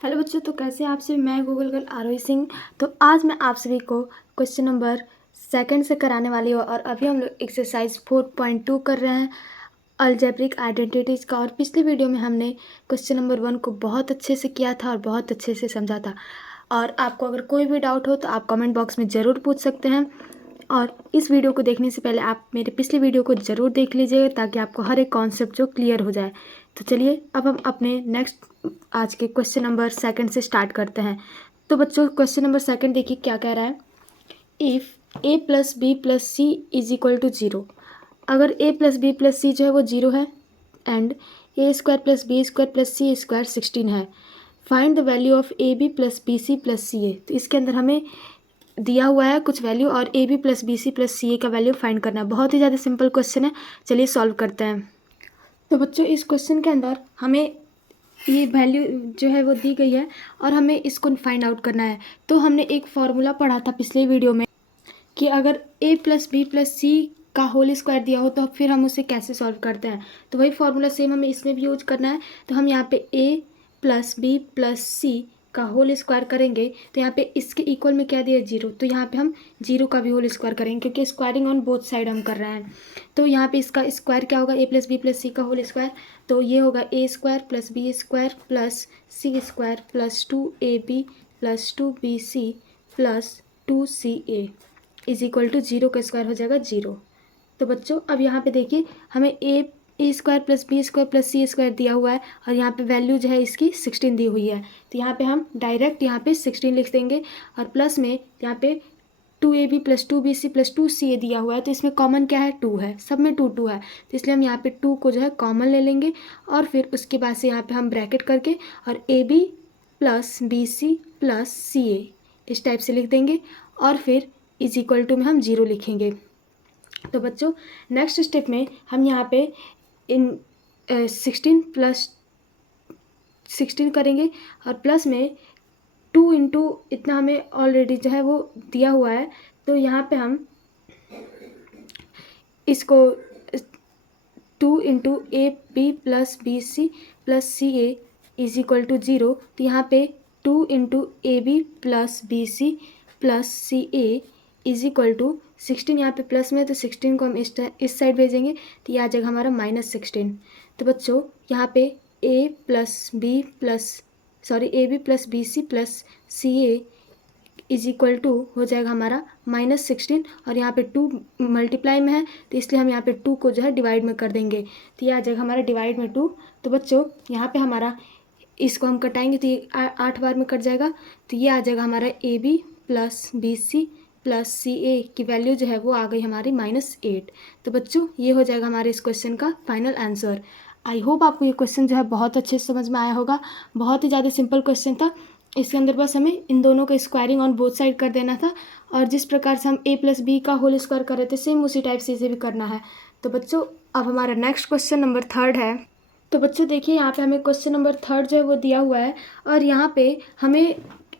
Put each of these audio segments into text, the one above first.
Hello बच्चों, तो कैसे हैं आप सभी। मैं गूगल गर्ल आरोही सिंह। तो आज मैं आप सभी को क्वेश्चन नंबर सेकंड से कराने वाली हूँ और अभी हम लोग एक्सरसाइज 4.2 कर रहे हैं अलजेब्रिक आइडेंटिटीज़ का। और पिछले वीडियो में हमने क्वेश्चन नंबर 1 को बहुत अच्छे से किया था और बहुत अच्छे से समझा था। और आपको अगर कोई भी डाउट हो तो आप कमेंट बॉक्स में ज़रूर पूछ सकते हैं। और इस वीडियो को देखने से पहले आप मेरे पिछले वीडियो को ज़रूर देख लीजिएगा ताकि आपको हर एक कॉन्सेप्ट जो क्लियर हो जाए। तो चलिए अब हम अपने नेक्स्ट आज के क्वेश्चन नंबर सेकंड से स्टार्ट करते हैं। तो बच्चों, क्वेश्चन नंबर सेकंड देखिए क्या कह रहा है। If A plus B plus C is equal to zero. अगर A plus B plus C जो है वो ज़ीरो है and A square plus B square plus C square 16 है, find the value of A B plus B C plus C A. तो इसके अंदर हमें दिया हुआ है कुछ वैल्यू और A B plus B C plus C A का वैल्यू फाइंड करना है। बहुत ही ज़्यादा सिंपल क्वेश्चन है, चलिए सॉल्व करते हैं। तो बच्चों, इस क्वेश्चन के अंदर हमें ये वैल्यू जो है वो दी गई है और हमें इसको फाइंड आउट करना है। तो हमने एक फॉर्मूला पढ़ा था पिछले वीडियो में कि अगर a plus B plus C का होल स्क्वायर दिया हो तो फिर हम उसे कैसे सॉल्व करते हैं। तो वही फॉर्मूला सेम हमें इसमें भी यूज करना है। तो हम यहाँ पे a plus B plus C का होल स्क्वायर करेंगे तो यहाँ पे इसके इक्वल में क्या दिया है, जीरो। तो यहाँ पे हम जीरो का भी होल स्क्वायर करेंगे क्योंकि स्क्वायरिंग ऑन बोथ साइड हम कर रहे हैं। तो यहाँ पे इसका स्क्वायर क्या होगा, a plus B plus C का होल स्क्वायर। तो ये होगा a square plus B square plus C square plus 2ab plus 2bc plus 2ca is equal to zero का स्क्वायर हो जाएगा जीरो। तो बच्चों अब यहाँ पे देखिए हमें A square plus B square plus C square दिया हुआ है और यहाँ पे वैल्यू जो है इसकी 16 दी हुई है। तो यहाँ पे हम डायरेक्ट यहाँ पे 16 लिख देंगे और प्लस में यहाँ पे 2ab plus 2bc plus 2ca दिया हुआ है। तो इसमें कॉमन क्या है, 2 है, सब में 2 2 है। तो इसलिए हम यहाँ पे 2 को जो है कॉमन ले लेंगे और फिर उसके बाद से यहाँ पे हम ब्रैकेट करके और ab plus bc plus ca इस टाइप से लिख देंगे और फिर इज इक्वल टू में हम जीरो लिखेंगे। तो बच्चों नेक्स्ट स्टेप में हम यहाँ पे इन 16 प्लस 16 करेंगे और प्लस में 2 इंटू इतना हमें ऑलरेडी जो है वो दिया हुआ है। तो यहाँ पे हम इसको 2 into A B plus B C plus C A is equal to zero. तो यहाँ पे 2 into A B plus B C plus C A is equal to 16। यहाँ पे प्लस में तो 16 को हम इस साइड भेजेंगे तो ये आ जाएगा हमारा -16। तो बच्चों यहाँ पे A B plus B C plus C A is equal to हो जाएगा हमारा -16 और यहाँ पे 2 मल्टीप्लाई में है तो इसलिए हम यहाँ पे 2 को जो है डिवाइड में कर देंगे तो ये आ जाएगा हमारा डिवाइड में 2। तो बच्चों यहाँ पे हमारा इसको हम कटाएंगे तो ये 8 बार में कट जाएगा। तो ये आ जाएगा हमारा A B plus B C plus C A की वैल्यू जो है वो आ गई हमारी -8। तो बच्चों ये हो जाएगा हमारे इस क्वेश्चन का फाइनल आंसर। आई होप आपको ये क्वेश्चन जो है बहुत अच्छे से समझ में आया होगा। बहुत ही ज़्यादा सिंपल क्वेश्चन था। इसके अंदर बस हमें इन दोनों का स्क्वायरिंग ऑन बोथ साइड कर देना था और जिस प्रकार से हम a प्लस बी का होल स्क्वायर कर रहे थे सेम उसी टाइप से इसे भी करना है। तो बच्चों अब हमारा नेक्स्ट क्वेश्चन नंबर थर्ड है। तो बच्चों देखिए यहाँ पे हमें क्वेश्चन नंबर थर्ड जो है वो दिया हुआ है और यहाँ पे हमें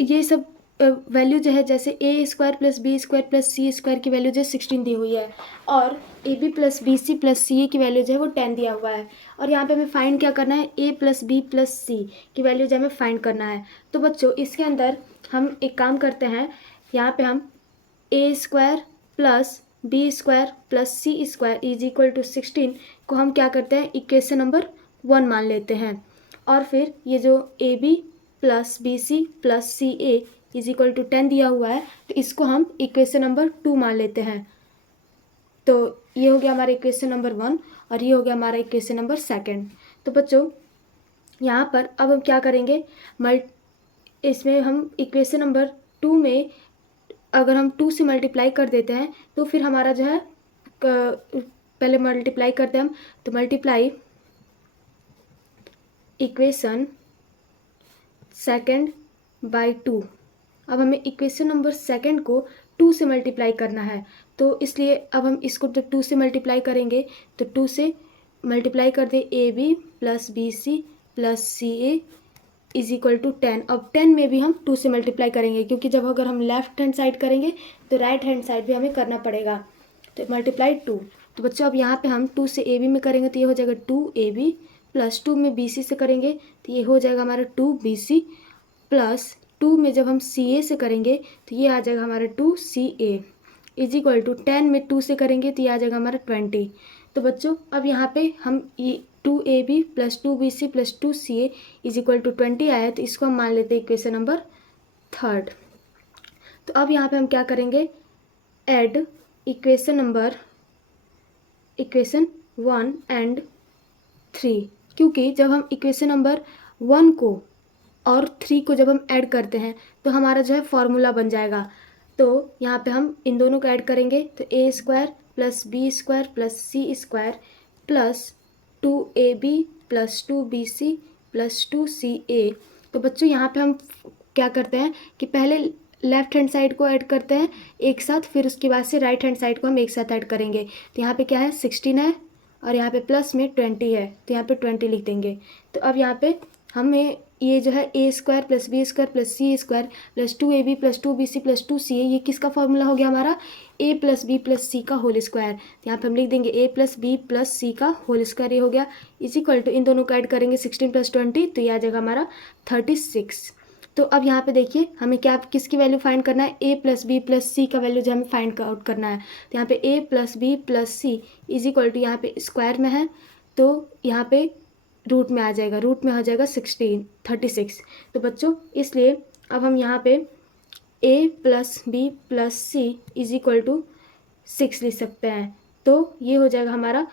ये सब वैल्यू जो है जैसे A square plus B square plus C square की वैल्यू जो है 16 दी हुई है और A B plus B C plus C A की वैल्यू जो है वो 10 दिया हुआ है। और यहाँ पे हमें फाइंड क्या करना है, ए प्लस बी प्लस सी की वैल्यू जो हमें फाइंड करना है। तो बच्चों इसके अंदर हम एक काम करते हैं, यहाँ पे हम A square plus B square plus C square is equal to 16 को हम क्या करते हैं, इक्वेशन नंबर 1 मान लेते हैं। और फिर ये जो A B plus B C plus C A is equal to 10 दिया हुआ है तो इसको हम इक्वेशन नंबर 2 मान लेते हैं। तो ये हो गया हमारा इक्वेशन नंबर 1 और ये हो गया हमारा इक्वेशन नंबर 2। तो बच्चों यहाँ पर अब हम क्या करेंगे, इसमें हम इक्वेशन नंबर 2 में अगर हम 2 से मल्टीप्लाई कर देते हैं तो फिर हमारा जो है पहले मल्टीप्लाई करते हैं हम, तो मल्टीप्लाई इक्वेशन सेकंड बाय 2। अब हमें इक्वेशन नंबर सेकंड को 2 से मल्टीप्लाई करना है तो इसलिए अब हम इसको जब 2 से मल्टीप्लाई करेंगे तो 2 से मल्टीप्लाई कर दे A B plus B C plus C A is equal to 10। अब 10 में भी हम 2 से मल्टीप्लाई करेंगे क्योंकि जब अगर हम लेफ्ट हैंड साइड करेंगे तो राइट हैंड साइड भी हमें करना पड़ेगा। तो मल्टीप्लाई 2। तो बच्चों अब यहाँ पे हम 2 से ए बी में करेंगे तो ये हो जाएगा 2ab प्लस 2 में बी सी से करेंगे तो ये हो जाएगा हमारा 2bc प्लस 2 में जब हम CA से करेंगे तो ये आ जाएगा हमारा 2CA इज इक्वल टू 10 में 2 से करेंगे तो ये आ जाएगा हमारा 20। तो बच्चों अब यहाँ पे हम ये 2AB plus 2BC plus 2CA is equal to 20 आया, तो इसको हम मान लेते हैं इक्वेशन नंबर 3। तो अब यहाँ पे हम क्या करेंगे, ऐड इक्वेशन 1 एंड 3, क्योंकि जब हम इक्वेशन नंबर 1 को और 3 को जब हम ऐड करते हैं तो हमारा जो है फॉर्मूला बन जाएगा। तो यहाँ पे हम इन दोनों को ऐड करेंगे तो A² plus B² plus C² plus 2AB plus 2BC plus 2CA। तो बच्चों यहाँ पे हम क्या करते हैं कि पहले लेफ्ट हैंड साइड को ऐड करते हैं एक साथ, फिर उसके बाद से राइट हैंड साइड को हम एक साथ ऐड करेंगे। तो यहाँ पे क्या है 16 है और यहाँ पे प्लस में 20 है, तो यहाँ पे 20 लिख देंगे। तो अब यहाँ पे हमें ये जो है A² plus B² plus C² plus 2AB plus 2BC plus 2CA, ये किसका फॉर्मूला हो गया हमारा, A plus B plus C का होल स्क्वायर। तो यहाँ पे हम लिख देंगे A plus B plus C का होल स्क्वायर, ये हो गया इज इक्वल टू इन दोनों को ऐड करेंगे 16 प्लस 20, तो ये आ जाएगा हमारा 36। तो अब यहाँ पे देखिए हमें क्या किसकी वैल्यू फाइंड करना है, A plus B plus C का वैल्यू जो हमें फाइंड आउट करना है। तो यहाँ पे A plus B plus C is equal to यहाँ पे स्क्वायर में है तो यहाँ पे रूट में आ जाएगा, रूट में हो जाएगा 36। तो बच्चों इसलिए अब हम यहाँ पे A plus B plus C is equal to 6 लिख सकते हैं। तो ये हो जाएगा हमारा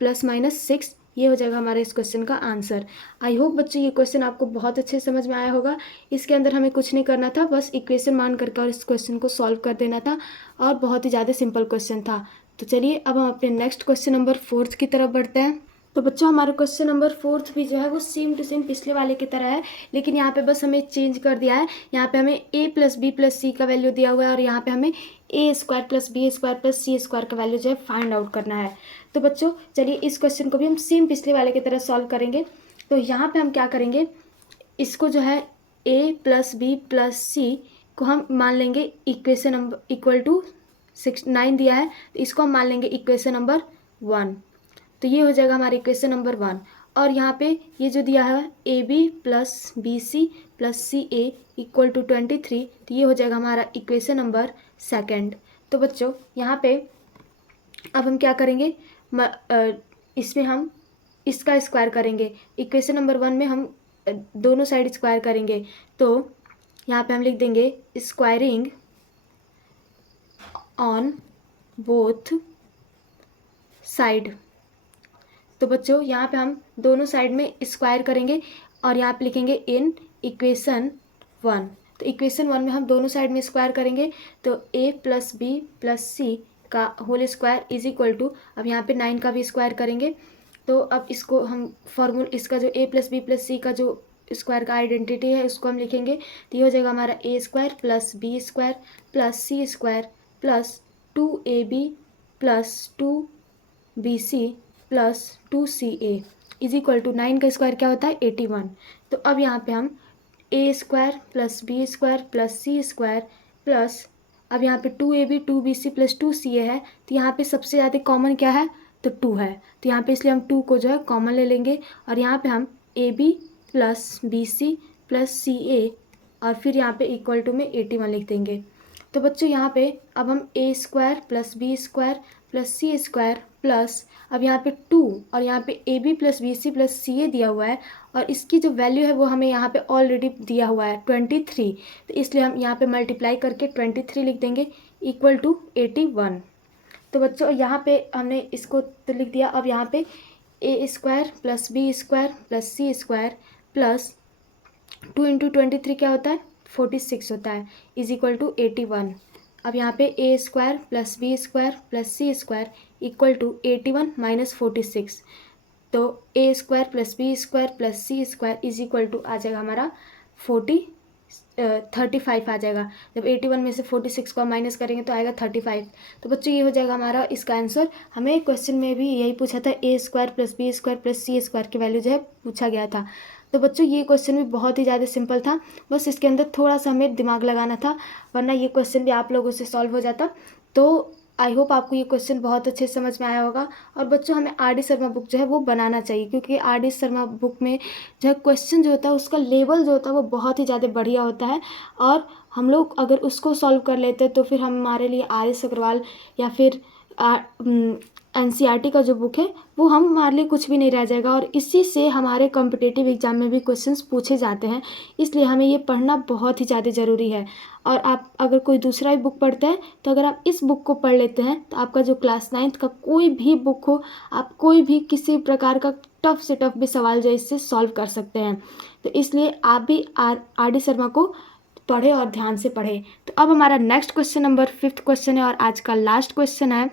±6, ये हो जाएगा हमारे इस क्वेश्चन का आंसर। आई होप बच्चों ये क्वेश्चन आपको बहुत अच्छे समझ में आया होगा। इसके अंदर हमें कुछ नहीं करना था, बस इक्वेशन मान करके और इस क्वेश्चन को सॉल्व कर देना था और बहुत ही ज़्यादा सिंपल क्वेश्चन था। तो चलिए अब हम अपने नेक्स्ट क्वेश्चन नंबर 4 की तरफ बढ़ते हैं। तो बच्चों हमारा क्वेश्चन नंबर 4 भी जो है वो सेम टू सेम पिछले वाले की तरह है, लेकिन यहाँ पे बस हमें चेंज कर दिया है। यहाँ पे हमें A plus B plus C का वैल्यू दिया हुआ है और यहाँ पे हमें A² plus B² plus C² का वैल्यू जो है फाइंड आउट करना है। तो बच्चों चलिए इस क्वेश्चन को भी हम सेम पिछले वाले की तरह सॉल्व करेंगे। तो यहाँ पे हम क्या करेंगे, इसको जो है A plus B plus C को हम मान लेंगे इक्वेशन नंबर इक्वल टू 9 दिया है, तो इसको हम मान लेंगे इक्वेशन नंबर 1। तो ये हो जाएगा हमारा इक्वेशन नंबर 1। और यहाँ पे ये जो दिया है AB plus BC plus CA equal to 23, तो ये हो जाएगा हमारा इक्वेशन नंबर 2। तो बच्चों यहाँ पे अब हम क्या करेंगे, इसमें हम इसका स्क्वायर करेंगे। इक्वेशन नंबर 1 में हम दोनों साइड स्क्वायर करेंगे, तो यहाँ पे हम लिख देंगे स्क्वायरिंग ऑन बोथ साइड। तो बच्चों यहाँ पे हम दोनों साइड में स्क्वायर करेंगे और यहाँ पे लिखेंगे इन इक्वेशन 1। तो इक्वेशन 1 में हम दोनों साइड में स्क्वायर करेंगे तो A plus B plus C का whole square is equal to, अब यहाँ पे 9 का भी स्क्वायर करेंगे। तो अब इसको हम इसका जो A plus B plus C का जो स्क्वायर का आइडेंटिटी है उसको हम लिखेंगे, तो ये हो जाएगा हमारा A² plus B² plus C² plus 2AB plus 2BC plus 2CA is equal to 9 का स्क्वायर क्या होता है 81। तो अब यहाँ पे हम A² plus B² plus C² plus अब यहाँ पे 2AB 2BC प्लस 2CA है, तो यहाँ पे सबसे ज़्यादा कॉमन क्या है तो 2 है, तो यहाँ पे इसलिए हम 2 को जो है कॉमन ले लेंगे और यहाँ पे हम AB plus BC plus CA और फिर यहाँ पे इक्वल टू में 81 लिख देंगे। तो बच्चों यहाँ पे अब हम A² plus B² plus C² plus अब यहाँ पे 2 और यहाँ पे AB plus BC plus CA दिया हुआ है और इसकी जो वैल्यू है वो हमें यहाँ पे ऑलरेडी दिया हुआ है 23, तो इसलिए हम यहाँ पे मल्टीप्लाई करके 23 लिख देंगे इक्वल टू 81। तो बच्चों यहाँ पे हमने इसको तो लिख दिया। अब यहाँ पे A² plus B² plus C² plus 2 into 23 क्या होता है 46 होता है इज इक्वल टू 81। अब यहाँ पे A² plus B² plus C² equal to 81 minus 46, तो A² plus B² plus C² is equal to आ जाएगा हमारा 35 आ जाएगा। जब 81 में से 46 को माइनस करेंगे तो आएगा 35। तो बच्चों ये हो जाएगा हमारा इसका आंसर। हमें क्वेश्चन में भी यही पूछा था A² plus B² plus C² की वैल्यू जो है पूछा गया था। तो बच्चों ये क्वेश्चन भी बहुत ही ज़्यादा सिंपल था, बस इसके अंदर थोड़ा सा हमें दिमाग लगाना था, वरना ये क्वेश्चन भी आप लोगों से सॉल्व हो जाता। तो आई होप आपको ये क्वेश्चन बहुत अच्छे से समझ में आया होगा। और बच्चों, हमें आर डी शर्मा बुक जो है वो बनाना चाहिए, क्योंकि आर डी शर्मा बुक में जो है क्वेश्चन जो होता है उसका लेवल जो होता है वो बहुत ही ज़्यादा बढ़िया होता है। और हम लोग अगर उसको सॉल्व कर लेते हैं तो फिर हमारे लिए आर एस अग्रवाल या फिर एनसीईआरटी का जो बुक है वो हमारे लिए कुछ भी नहीं रह जाएगा। और इसी से हमारे कॉम्पिटिटिव एग्जाम में भी क्वेश्चंस पूछे जाते हैं, इसलिए हमें ये पढ़ना बहुत ही ज़्यादा ज़रूरी है। और आप अगर कोई दूसरा भी बुक पढ़ते हैं तो अगर आप इस बुक को पढ़ लेते हैं तो आपका जो क्लास 9th का कोई भी बुक हो, आप कोई भी किसी प्रकार का टफ से टफ भी सवाल जो है इससे सॉल्व कर सकते हैं। तो इसलिए आप भी आर डी शर्मा को पढ़े और ध्यान से पढ़े। तो अब हमारा next question number 5th question है और आज का लास्ट क्वेश्चन है।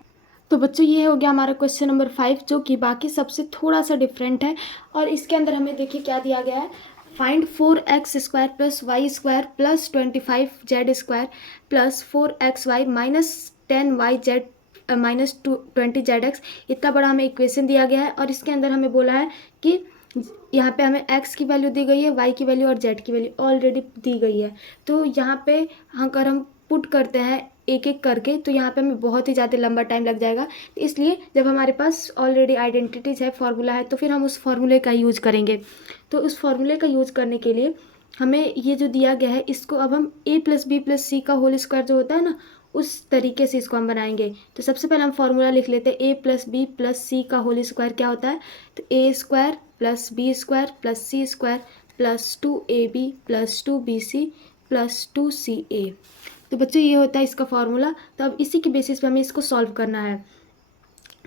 तो बच्चों, ये हो गया हमारा क्वेश्चन नंबर 5, जो कि बाकी सबसे थोड़ा सा डिफरेंट है। और इसके अंदर हमें देखिए क्या दिया गया है। Find 4x² + y² + 25z² + 4xy - 10yz - 20zx। इतना बड़ा हमें इक्वेशन दिया गया है और इसके अंदर हमें बोला है कि यहाँ पे हमें x की वैल्यू दी गई है, y की वैल्यू और z की वैल्यू ऑलरेडी दी गई है। तो यहाँ पे अगर हम पुट करते हैं एक एक करके तो यहाँ पे हमें बहुत ही ज़्यादा लंबा टाइम लग जाएगा। तो इसलिए जब हमारे पास ऑलरेडी आइडेंटिटीज है, फार्मूला है, तो फिर हम उस फार्मूले का यूज़ करेंगे। तो उस फार्मूले का यूज़ करने के लिए हमें ये जो दिया गया है इसको अब हम a + b + c का होल स्क्वायर जो होता है ना, उस तरीके से इसको हम बनाएंगे। तो सबसे पहले हम फार्मूला लिख लेते हैं। a + b + c का होल स्क्वायर क्या होता है? तो a² + b² + c² + 2ab + 2bc + 2ca। तो बच्चों, ये होता है इसका फार्मूला। तो अब इसी के बेसिस पे हमें इसको सॉल्व करना है।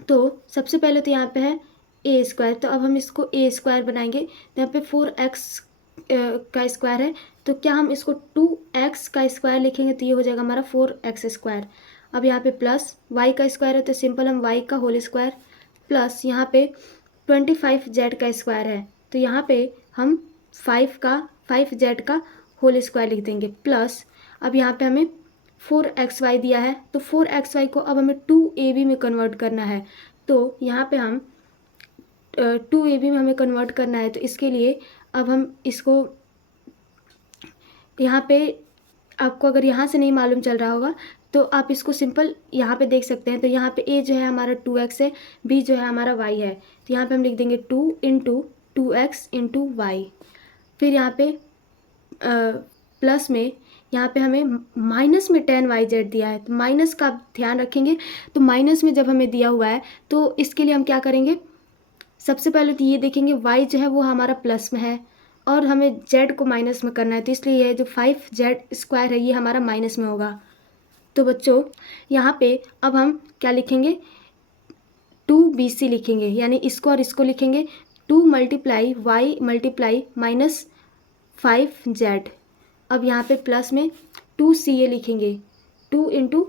तो सबसे पहले तो यहाँ पे है a², तो अब हम इसको a² बनाएंगे। तो यहाँ पे 4x का स्क्वायर है, तो क्या हम इसको 2x का स्क्वायर लिखेंगे तो ये हो जाएगा हमारा 4x²। अब यहाँ पे प्लस y का स्क्वायर है तो सिंपल हम y का होल स्क्वायर, प्लस यहाँ पे 25z का स्क्वायर है तो यहाँ पे हम 5z का होल स्क्वायर लिख देंगे, प्लस अब यहाँ पे हमें 4xy दिया है तो 4xy को अब हमें 2ab में कन्वर्ट करना है। तो यहाँ पे हम 2ab में हमें कन्वर्ट करना है, तो इसके लिए अब हम इसको यहाँ पे, आपको अगर यहाँ से नहीं मालूम चल रहा होगा तो आप इसको सिंपल यहाँ पे देख सकते हैं। तो यहाँ पे a जो है हमारा 2x है, b जो है हमारा y है, तो यहाँ पे हम लिख देंगे 2 × 2x × y। फिर यहाँ पे प्लस में यहाँ पे हमें माइनस में 10yz दिया है, तो माइनस का आप ध्यान रखेंगे। तो माइनस में जब हमें दिया हुआ है तो इसके लिए हम क्या करेंगे, सबसे पहले तो ये देखेंगे y जो है वो हमारा प्लस में है और हमें z को माइनस में करना है, तो इसलिए ये जो 5z² है ये हमारा माइनस में होगा। तो बच्चों, यहाँ पे अब हम क्या लिखेंगे, 2bc लिखेंगे, यानी इसको और इसको लिखेंगे 2 × y - 5z। अब यहाँ पे प्लस में 2ca लिखेंगे, 2 ×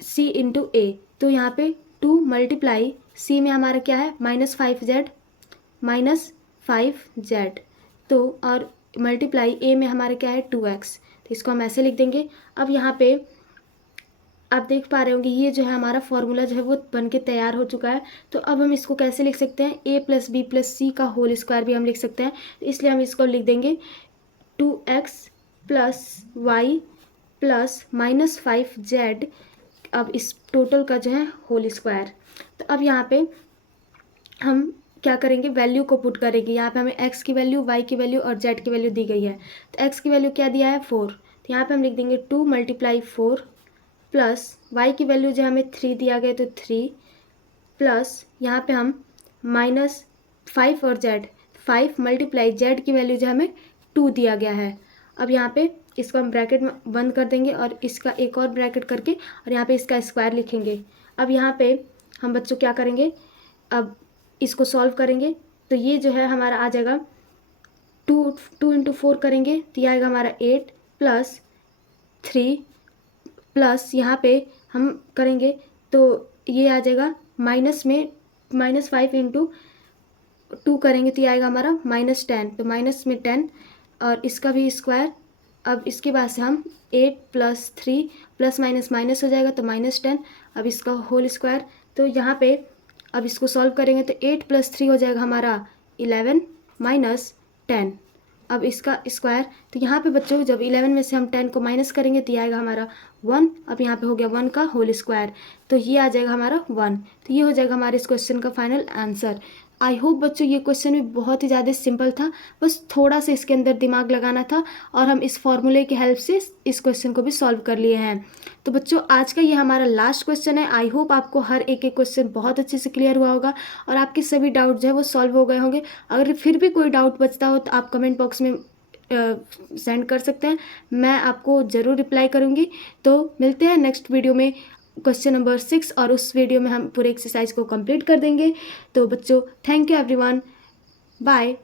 c × a, तो यहाँ पे 2 × c में हमारा क्या है -5z -5z, तो और मल्टीप्लाई a में हमारा क्या है 2x, तो इसको हम ऐसे लिख देंगे। अब यहाँ पे आप देख पा रहे होंगे ये जो है हमारा फार्मूला जो है वो बन के तैयार हो चुका है। तो अब हम इसको कैसे लिख सकते हैं, a + b + c का होल स्क्वायर भी हम लिख सकते हैं, इसलिए हम इसको लिख देंगे 2x + y + -5z, अब इस टोटल का जो है होल स्क्वायर। तो अब यहाँ पे हम क्या करेंगे, वैल्यू को पुट करेंगे। यहाँ पे हमें x की वैल्यू, y की वैल्यू और z की वैल्यू दी गई है। तो x की वैल्यू क्या दिया है 4, तो यहाँ पे हम लिख देंगे 2 × 4 प्लस y की वैल्यू जो हमें 3 दिया गया तो 3, प्लस यहाँ पे हम -5 और z, 5 × z की वैल्यू जो हमें 2 दिया गया है। अब यहाँ पे इसको हम ब्रैकेट में बंद कर देंगे और इसका एक और ब्रैकेट करके और यहाँ पे इसका स्क्वायर लिखेंगे। अब यहाँ पे हम बच्चों क्या करेंगे, अब इसको सॉल्व करेंगे तो ये जो है हमारा आ जाएगा 2 × 4 करेंगे तो ये आएगा हमारा 8 + 3, प्लस यहाँ पे हम करेंगे तो ये आ जाएगा माइनस में -5 × 2 करेंगे तो ये आएगा हमारा -10, तो माइनस में 10 और इसका भी स्क्वायर। अब इसके बाद से हम 8 + 3 प्लस माइनस माइनस हो जाएगा तो -10, अब इसका होल स्क्वायर। तो यहाँ पे अब इसको सॉल्व करेंगे तो 8 + 3 हो जाएगा हमारा 11 - 10, अब इसका स्क्वायर, तो यहाँ पे बच्चों जब 11 में से हम 10 को माइनस करेंगे तो ये आएगा हमारा 1। अब यहाँ पे हो गया 1 का होल स्क्वायर, तो ये आ जाएगा हमारा 1। तो ये हो जाएगा हमारे इस क्वेश्चन का फाइनल आंसर। आई होप बच्चों ये क्वेश्चन भी बहुत ही ज़्यादा सिंपल था, बस थोड़ा सा इसके अंदर दिमाग लगाना था और हम इस फॉर्मूले की हेल्प से इस क्वेश्चन को भी सॉल्व कर लिए हैं। तो बच्चों आज का ये हमारा लास्ट क्वेश्चन है। आई होप आपको हर एक क्वेश्चन बहुत अच्छे से क्लियर हुआ होगा और आपके सभी डाउट जो है वो सॉल्व हो गए होंगे। अगर फिर भी कोई डाउट बचता हो तो आप कमेंट बॉक्स में सेंड कर सकते हैं, मैं आपको ज़रूर रिप्लाई करूँगी। तो मिलते हैं नेक्स्ट वीडियो में क्वेश्चन नंबर 6 और उस वीडियो में हम पूरे एक्सरसाइज को कंप्लीट कर देंगे। तो बच्चों थैंक यू एवरीवन, बाय।